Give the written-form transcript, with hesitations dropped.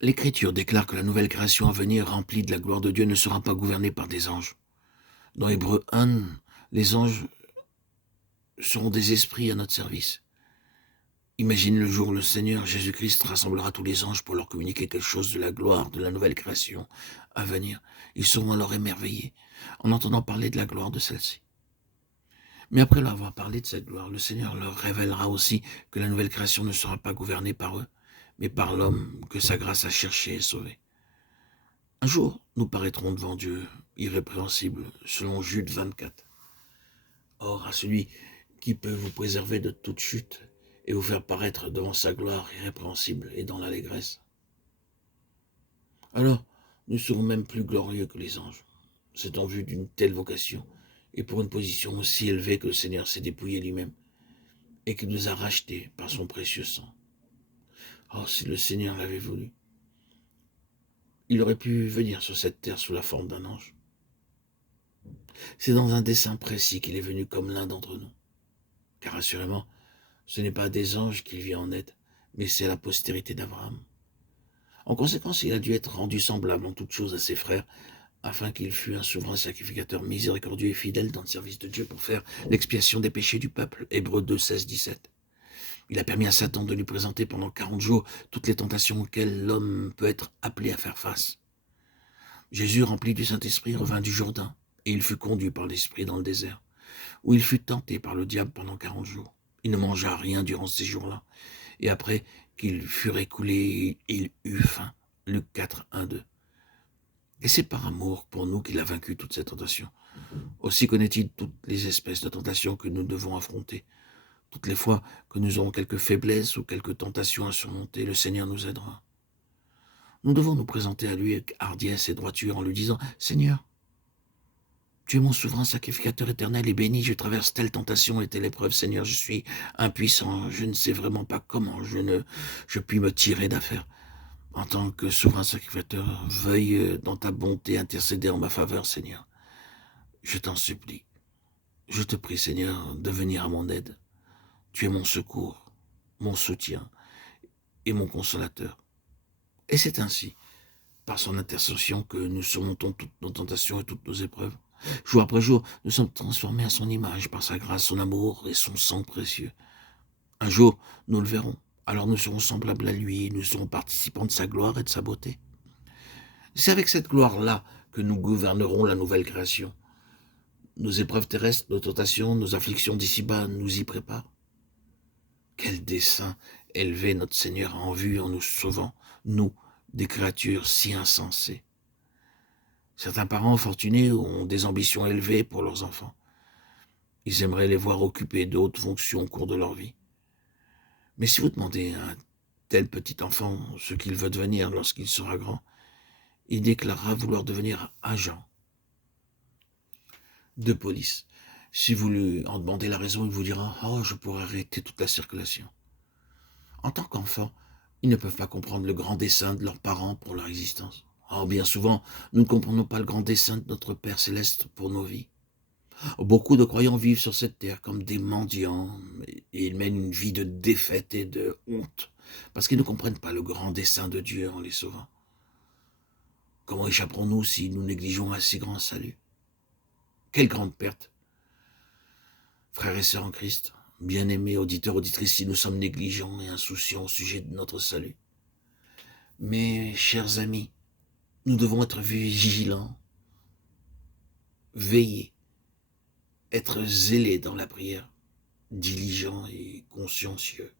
L'Écriture déclare que la nouvelle création à venir, remplie de la gloire de Dieu, ne sera pas gouvernée par des anges. Dans Hébreux 1, les anges seront des esprits à notre service. Imagine le jour où le Seigneur Jésus-Christ rassemblera tous les anges pour leur communiquer quelque chose de la gloire de la nouvelle création à venir. Ils seront alors émerveillés en entendant parler de la gloire de celle-ci. Mais après leur avoir parlé de cette gloire, le Seigneur leur révélera aussi que la nouvelle création ne sera pas gouvernée par eux, mais par l'homme que sa grâce a cherché et sauvé. Un jour, nous paraîtrons devant Dieu, irrépréhensibles, selon Jude 24. Or, à celui qui peut vous préserver de toute chute et vous faire paraître devant sa gloire irrépréhensible et dans l'allégresse. Alors, nous serons même plus glorieux que les anges. C'est en vue d'une telle vocation et pour une position aussi élevée que le Seigneur s'est dépouillé lui-même et qu'il nous a rachetés par son précieux sang. Oh, si le Seigneur l'avait voulu, il aurait pu venir sur cette terre sous la forme d'un ange. C'est dans un dessein précis qu'il est venu comme l'un d'entre nous. Car assurément, ce n'est pas des anges qu'il vient en aide, mais c'est la postérité d'Abraham. En conséquence, il a dû être rendu semblable en toutes choses à ses frères, afin qu'il fût un souverain sacrificateur miséricordieux et fidèle dans le service de Dieu pour faire l'expiation des péchés du peuple. Hébreux 2, 16, 17. Il a permis à Satan de lui présenter pendant 40 jours toutes les tentations auxquelles l'homme peut être appelé à faire face. Jésus, rempli du Saint-Esprit, revint du Jourdain, et il fut conduit par l'Esprit dans le désert, où il fut tenté par le diable pendant 40 jours. Il ne mangea rien durant ces jours-là, et après qu'il fut écoulé, il eut faim. Luc 4, 1, 2. Et c'est par amour pour nous qu'il a vaincu toutes ces tentations. Aussi connaît-il toutes les espèces de tentations que nous devons affronter. Toutes les fois que nous aurons quelques faiblesses ou quelques tentations à surmonter, le Seigneur nous aidera. Nous devons nous présenter à lui avec hardiesse et droiture en lui disant « Seigneur, tu es mon souverain sacrificateur éternel et béni, je traverse telle tentation et telle épreuve. Seigneur, je suis impuissant, je ne sais vraiment pas comment je puis me tirer d'affaire. En tant que souverain sacrificateur, veuille dans ta bonté intercéder en ma faveur, Seigneur. Je t'en supplie. Je te prie, Seigneur, de venir à mon aide. Tu es mon secours, mon soutien et mon consolateur. Et c'est ainsi, par son intercession, que nous surmontons toutes nos tentations et toutes nos épreuves. Jour après jour, nous sommes transformés à son image par sa grâce, son amour et son sang précieux. Un jour, nous le verrons. Alors nous serons semblables à lui, nous serons participants de sa gloire et de sa beauté. C'est avec cette gloire-là que nous gouvernerons la nouvelle création. Nos épreuves terrestres, nos tentations, nos afflictions d'ici-bas nous y préparent. Quel dessein élevé notre Seigneur a en vue en nous sauvant, nous, des créatures si insensées. Certains parents fortunés ont des ambitions élevées pour leurs enfants. Ils aimeraient les voir occupés d'autres fonctions au cours de leur vie. Mais si vous demandez à un tel petit enfant ce qu'il veut devenir lorsqu'il sera grand, il déclarera vouloir devenir agent de police. Si vous lui en demandez la raison, il vous dira « Oh, je pourrais arrêter toute la circulation ». En tant qu'enfants, ils ne peuvent pas comprendre le grand dessein de leurs parents pour leur existence. Or, bien souvent, nous ne comprenons pas le grand dessein de notre Père Céleste pour nos vies. Beaucoup de croyants vivent sur cette terre comme des mendiants et ils mènent une vie de défaite et de honte parce qu'ils ne comprennent pas le grand dessein de Dieu en les sauvant. Comment échapperons-nous si nous négligeons un si grand salut? Quelle grande perte! Frères et sœurs en Christ, bien-aimés auditeurs, auditrices, si nous sommes négligents et insouciants au sujet de notre salut. Mais, chers amis, nous devons être vigilants, veiller, être zélés dans la prière, diligents et consciencieux.